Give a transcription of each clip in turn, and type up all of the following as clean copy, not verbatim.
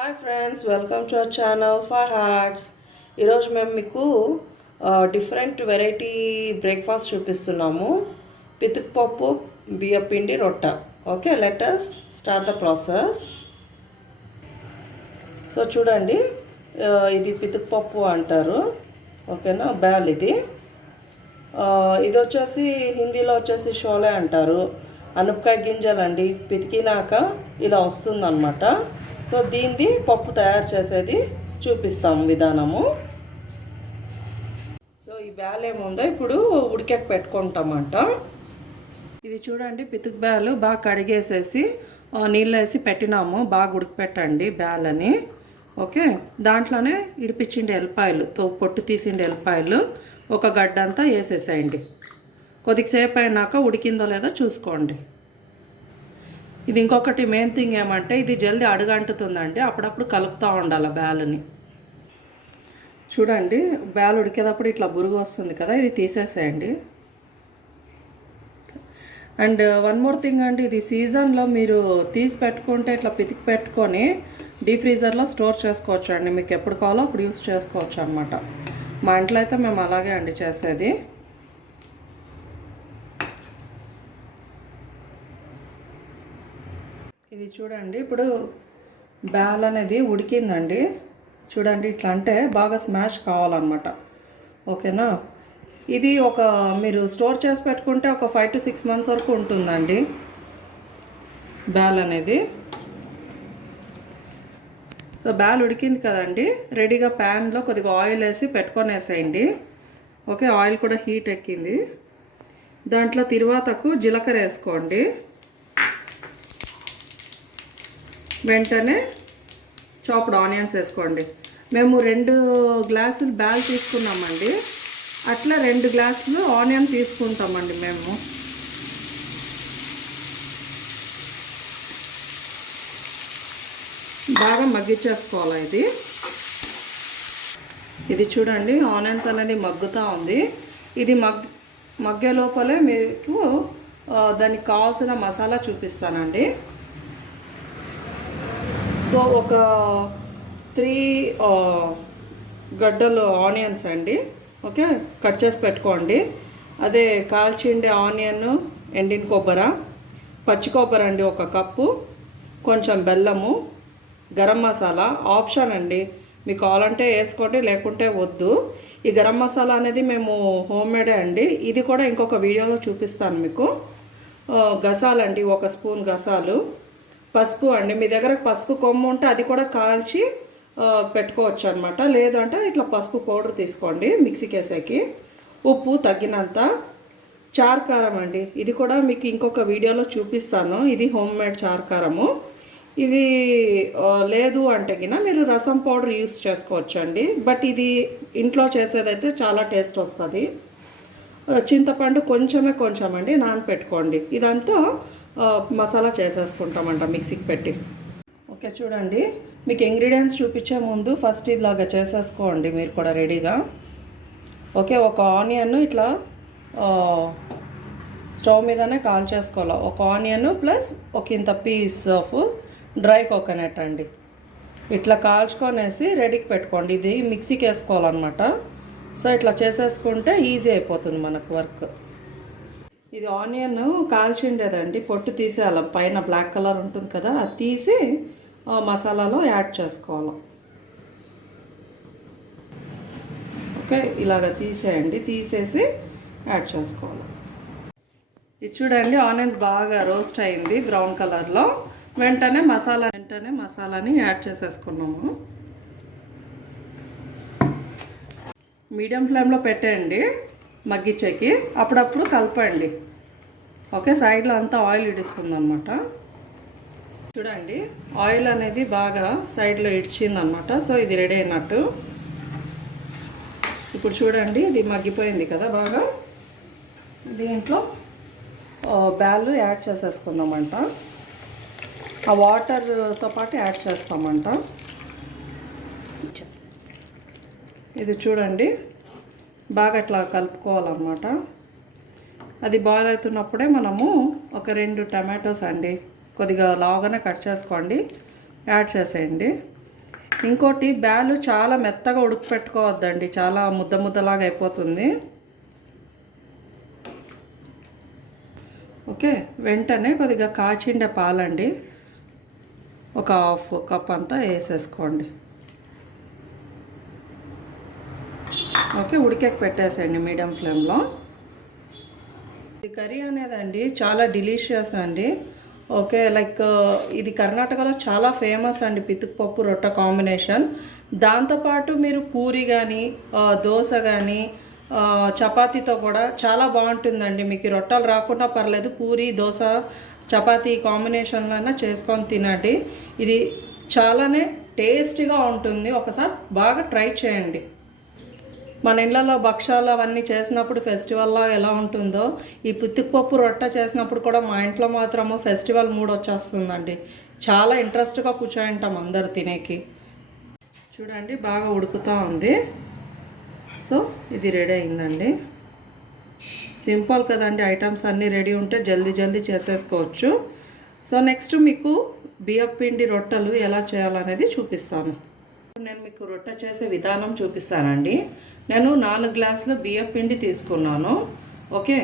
Hi friends, welcome to our channel for hearts. ఈరోజు మేము మీకు డిఫరెంట్ వెరైటీ బ్రేక్ఫాస్ట్ చూపిస్తున్నాము. పితుకుపప్పు బియ్యపిండి రొట్ట. Okay, let us start the process. So చూడండి, ఇది పితుకుపప్పు అంటారు. ఓకేనా, బ్యాల్ ఇది. ఇది వచ్చేసి హిందీలో వచ్చేసి షోలే అంటారు. అనపకాయ గింజలండి, పితికినాక ఇలా వస్తుందన్నమాట. సో దీనిది పప్పు తయారు చేసేది చూపిస్తాము విధానము. సో ఈ బ్యాల్ ఏముందో ఇప్పుడు ఉడికెక్ పెట్టుకుంటామంట. ఇది చూడండి, పితుకు బ్యాలు బాగా కడిగేసేసి నీళ్ళు వేసి పెట్టినాము. బాగా ఉడికిపెట్టండి బ్యాల్ అని. ఓకే, దాంట్లోనే ఇడిపించిండి ఎల్లిపాయలు, పొట్టు తీసిండి ఎల్లిపాయలు ఒక గడ్డంతా వేసేసేయండి. కొద్దిసేపు అయినాక ఉడికిందో లేదో చూసుకోండి. ఇది ఇంకొకటి మెయిన్ థింగ్ ఏమంటే, ఇది జల్దీ అడుగంటుతుందండి. అప్పుడప్పుడు కలుపుతూ ఉండాలి బ్యాల్ని. చూడండి, బ్యాల్ ఉడికేటప్పుడు ఇట్లా బురుగు వస్తుంది కదా, ఇది తీసేసేయండి. అండ్ వన్ మోర్ థింగ్ అండి, ఇది సీజన్లో మీరు తీసి పెట్టుకుంటే ఇట్లా పితికి పెట్టుకొని డీప్ ఫ్రీజర్లో స్టోర్ చేసుకోవచ్చు అండి. మీకు ఎప్పుడు కావాలో అప్పుడు యూస్ చేసుకోవచ్చు అనమాట. మా ఇంట్లో అయితే మేము అలాగే అండి చేసేది. ఇది చూడండి, ఇప్పుడు బ్యాల్ అనేది ఉడికిందండి. చూడండి, ఇట్లా అంటే బాగా స్మాష్ కావాలన్నమాట. ఓకేనా, ఇది మీరు స్టోర్ చేసి పెట్టుకుంటే ఒక 5 to 6 months వరకు ఉంటుందండి బ్యాల్ అనేది. సో బ్యాల్ ఉడికింది కదండి, రెడీగా ప్యాన్లో కొద్దిగా ఆయిల్ వేసి పెట్టుకొనేసేయండి. ఓకే, ఆయిల్ కూడా హీట్ ఎక్కింది. దాంట్లో తిరువాతకు జీలకర్ర వేసుకోండి. వెంటనే చాప్డ్ ఆనియన్స్ వేసుకోండి. మేము 2 గ్లాసులు బ్యాల్ తీసుకున్నామండి, అట్లా 2 గ్లాసులు ఆనియన్ తీసుకుంటామండి మేము. బాగా మగ్గిచ్చేసుకోవాలి ఇది. ఇది చూడండి, ఆనియన్స్ అనేది మగ్గుతూ ఉంది. ఇది మగ్గే లోపలే మీకు దానికి కావాల్సిన మసాలా చూపిస్తానండి. సో ఒక 3 గడ్డలు ఆనియన్స్ అండి. ఓకే, కట్ చేసి పెట్టుకోండి. అదే కాల్చిండే ఆనియన్, ఎండిన కొబ్బరి, పచ్చి కొబ్బరి అండి 1 కప్పు, కొంచెం బెల్లము, గరం మసాలా ఆప్షన్ అండి. మీకు కావాలంటే వేసుకోండి, లేకుంటే వద్దు. ఈ గరం మసాలా అనేది మేము హోమ్ మేడే అండి. ఇది కూడా ఇంకొక వీడియోలో చూపిస్తాను మీకు. గసాలండి, 1 స్పూన్ గసాలు. పసుపు అండి, మీ దగ్గర పసుపు కొమ్ము ఉంటే అది కూడా కాల్చి పెట్టుకోవచ్చు అనమాట. లేదంటే ఇట్లా పసుపు పౌడర్ తీసుకోండి మిక్సీకి వేసేకి. ఉప్పు తగినంత. చారుకారం అండి, ఇది కూడా మీకు ఇంకొక వీడియోలో చూపిస్తాను. ఇది హోమ్ మేడ్ చారుకారము. ఇది లేదు అంటే కినా మీరు రసం పౌడర్ యూస్ చేసుకోవచ్చు అండి. బట్ ఇది ఇంట్లో చేసేదైతే చాలా టేస్ట్ వస్తుంది. చింతపండు కొంచెం అండి నానపెట్టుకోండి. ఇదంతా మసాలా చేసేసుకుంటామంట మిక్సీకి పెట్టి. ఓకే, చూడండి, మీకు ఇంగ్రీడియంట్స్ చూపించే ముందు ఫస్ట్ ఇలాగా చేసేసుకోండి మీరు కూడా రెడీగా. ఓకే, 1 ఆనియన్ ఇట్లా స్టవ్ మీదనే కాల్ చేసుకోవాలి. 1 ఆనియన్ ప్లస్ ఇంత పీస్ ఆఫ్ డ్రై కోకోనట్ అండి. ఇట్లా కాల్చుకొనేసి రెడీకి పెట్టుకోండి. ఇది మిక్సీకి వేసుకోవాలన్నమాట. సో ఇట్లా చేసేసుకుంటే ఈజీ అయిపోతుంది మనకు వర్క్. ఇది ఆనియన్ కాల్చిండేదండి, పొట్టు తీసేయాలి. పైన బ్లాక్ కలర్ ఉంటుంది కదా, అది తీసి మసాలాలో యాడ్ చేసుకోవాలి. ఓకే, ఇలాగ తీసేయండి. తీసేసి యాడ్ చేసుకోవాలి. ఇది చూడండి, ఆనియన్స్ బాగా రోస్ట్ అయింది బ్రౌన్ కలర్లో. వెంటనే మసాలాని యాడ్ చేసేసుకున్నాము. మీడియం ఫ్లేమ్లో పెట్టేయండి మగ్గిచ్చేకి. అప్పుడప్పుడు కలపండి. ఓకే, సైడ్లో అంతా ఆయిల్ ఇడుస్తుంది అనమాట. చూడండి, ఆయిల్ అనేది బాగా సైడ్లో ఇడిచిందనమాట. సో ఇది రెడీ అయినట్టు. ఇప్పుడు చూడండి, ఇది మగ్గిపోయింది కదా బాగా. దీంట్లో బ్యాలు యాడ్ చేసేసుకుందామంట. ఆ వాటర్తో పాటు యాడ్ చేస్తామంట. ఇది చూడండి, బాగా ఇట్లా కలుపుకోవాలన్నమాట. అది బాయిల్ అవుతున్నప్పుడే మనము ఒక 2 టమాటోస్ అండి కొద్దిగా లావుగానే కట్ చేసుకోండి, యాడ్ చేసేయండి. ఇంకోటి బ్యాలు చాలా మెత్తగా ఉడకపెట్టుకోవద్దండి, చాలా ముద్ద ముద్దలాగా అయిపోతుంది. ఓకే, వెంటనే కొద్దిగా కాచిండే పాలండి ఒక హాఫ్ కప్ అంతా వేసేసుకోండి. ఓకే, ఉడికేకి పెట్టేసేయండి మీడియం ఫ్లేమ్లో. ఈ కర్రీ అనేదండి చాలా డిలీషియస్ అండి. ఓకే, లైక్ ఇది కర్ణాటకలో చాలా ఫేమస్ అండి, పితుకుపప్పు రొట్ట కాంబినేషన్. దాంతోపాటు మీరు పూరి కానీ దోశ కానీ చపాతీతో కూడా చాలా బాగుంటుందండి. మీకు రొట్టెలు రాకుండా పర్లేదు, పూరి దోశ చపాతీ కాంబినేషన్లో అయినా చేసుకొని తినండి. ఇది చాలానే టేస్టీగా ఉంటుంది, ఒకసారి బాగా ట్రై చేయండి. మన ఇళ్ళలో భక్షాలు అవన్నీ చేసినప్పుడు ఫెస్టివల్లో ఎలా ఉంటుందో, ఈ పితుకుపప్పు రొట్టె చేసినప్పుడు కూడా మా ఇంట్లో మాత్రము ఫెస్టివల్ మూడ్ వచ్చేస్తుందండి. చాలా ఇంట్రెస్ట్గా కూర్చోంటాం అందరు తినేకి. చూడండి బాగా ఉడుకుతూ ఉంది. సో ఇది రెడీ అయిందండి. సింపుల్ కదండి, ఐటమ్స్ అన్నీ రెడీ ఉంటే జల్దీ జల్దీ చేసేసుకోవచ్చు. సో నెక్స్ట్ మీకు బియ్యం పిండి రొట్టెలు ఎలా చేయాలనేది చూపిస్తాను. నేను మీకు రొట్టె చేసే విధానం చూపిస్తానండి. నేను 4 గ్లాసుల బియ్యం పిండి తీసుకున్నాను. ఓకే,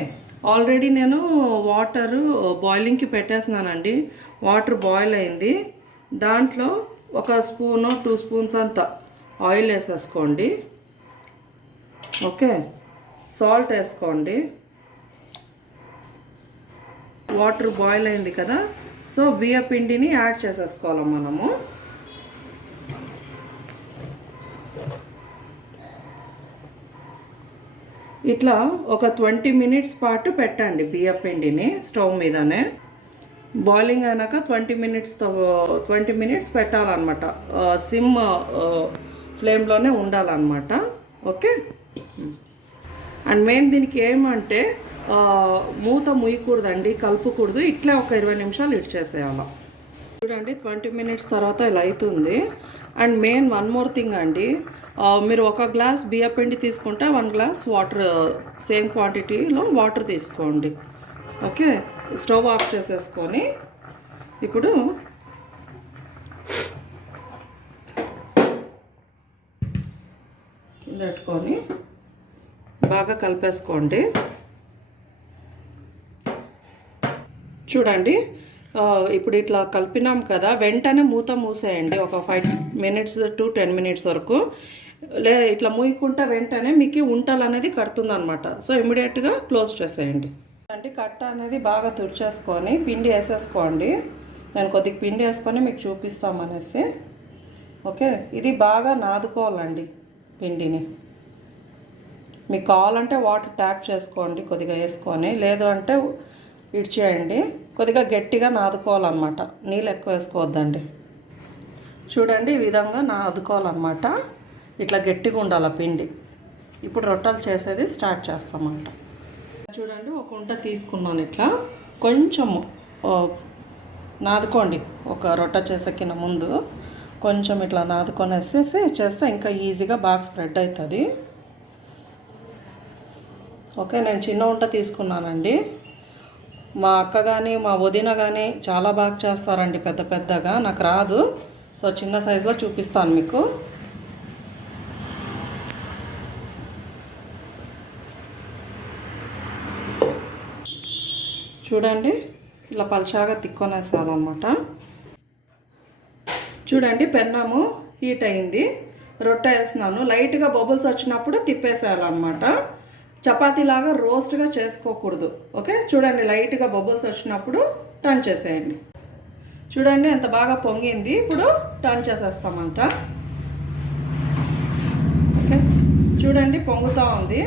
ఆల్రెడీ నేను వాటరు బాయిలింగ్కి పెట్టేస్తున్నానండి. వాటర్ బాయిల్ అయింది, దాంట్లో 1 స్పూను 2 స్పూన్స్ అంత ఆయిల్ వేసేసుకోండి. ఓకే, సాల్ట్ వేసుకోండి. వాటర్ బాయిల్ అయింది కదా, సో బియ్యం పిండిని యాడ్ చేసేసుకోవాలి మనము. ఇట్లా ఒక 20 మినిట్స్ పాటు పెట్టండి బియ్యం పిండిని స్టవ్ మీదనే. బాయిలింగ్ అయినాక 20 మినిట్స్ పెట్టాలన్నమాట, సిమ్ ఫ్లేమ్లోనే ఉండాలన్నమాట. ఓకే, అండ్ మెయిన్ దీనికి ఏమంటే మూత ముయ్యకూడదండి, కలుపుకూడదు. ఇట్లా ఒక 20 నిమిషాలు ఇడ్చేసేయాలి. చూడండి 20 మినిట్స్ తర్వాత ఇలా అవుతుంది. And main one more thing అండి, మీరు 1 గ్లాస్ బియ్యం పిండి తీసుకుంటే 1 గ్లాస్ వాటర్, సేమ్ క్వాంటిటీలో వాటర్ తీసుకోండి. ఓకే, స్టవ్ ఆఫ్ చేసేసుకొని ఇప్పుడు కింద పెట్టుకొని బాగా కలిపేసుకోండి. చూడండి ఇప్పుడు ఇట్లా కలిపినాం కదా, వెంటనే మూత మూసేయండి ఒక 5 మినిట్స్ టు 10 మినిట్స్ వరకు. ఇట్లా మూయకుంటే వెంటనే మీకు ఉంటలు అనేది కడుతుంది అనమాట. సో ఇమీడియట్గా క్లోజ్ చేసేయండి. అంటే కట్ట అనేది బాగా తుడిచేసుకొని పిండి వేసేసుకోండి. నేను కొద్దిగా పిండి వేసుకొని మీకు చూపిస్తామనేసి. ఓకే, ఇది బాగా నాదుకోవాలండి పిండిని. మీకు కావాలంటే వాటర్ ట్యాప్ చేసుకోండి కొద్దిగా వేసుకొని, లేదు అంటే ఇడ్చేయండి. కొద్దిగా గట్టిగా నాదుకోవాలన్నమాట, నీళ్ళు ఎక్కువ వేసుకోవద్దండి. చూడండి ఈ విధంగా నాదుకోవాలన్నమాట, ఇట్లా గట్టిగా ఉండాలి పిండి. ఇప్పుడు రొట్టెలు చేసేది స్టార్ట్ చేస్తామంట. చూడండి ఒక ఉంట తీసుకున్నాను, ఇట్లా కొంచెము నాదుకోండి. ఒక రొట్టె చేసేకిన ముందు కొంచెం ఇట్లా నాదుకొనేసేసి చేస్తే ఇంకా ఈజీగా బాగా స్ప్రెడ్ అవుతుంది. ఓకే, నేను చిన్న ఉంట తీసుకున్నానండి. మా అక్క కానీ మా వదిన కానీ చాలా బాగా చేస్తారండి పెద్ద పెద్దగా, నాకు రాదు. సో చిన్న సైజులో చూపిస్తాను మీకు. చూడండి ఇలా పల్చాగా తిక్కొనేసాలన్నమాట. చూడండి పెన్నము హీట్ అయింది, రొట్టె వేస్తున్నాను. లైట్గా బబుల్స్ వచ్చినప్పుడు తిప్పేసేయాలన్నమాట. చపాతీలాగా రోస్ట్గా చేసుకోకూడదు. ఓకే, చూడండి లైట్గా బబుల్స్ వచ్చినప్పుడు టర్న్ చేసేయండి. చూడండి ఎంత బాగా పొంగింది, ఇప్పుడు టర్న్ చేసేస్తామంట. ఓకే, చూడండి పొంగుతూ ఉంది.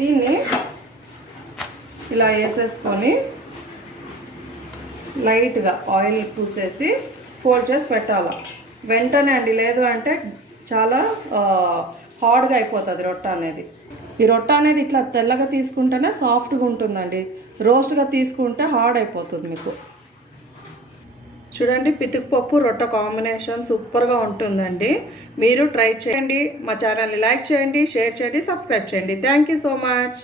దీన్ని ఇలా వేసేసుకొని లైట్గా ఆయిల్ పూసేసి ఫోల్డ్ చేసి పెట్టాలి వెంటనే అండి, లేదు అంటే చాలా హార్డ్గా అయిపోతుంది రొట్టె అనేది. ఈ రొట్టె అనేది ఇట్లా తెల్లగా తీసుకుంటేనే సాఫ్ట్గా ఉంటుందండి, రోస్ట్గా తీసుకుంటే హార్డ్ అయిపోతుంది మీకు. చూడండి పితుకుపప్పు రొట్టె కాంబినేషన్ సూపర్గా ఉంటుందండి, మీరు ట్రై చేయండి. మా ఛానల్ని లైక్ చేయండి, షేర్ చేయండి, సబ్స్క్రైబ్ చేయండి. Thank you so much.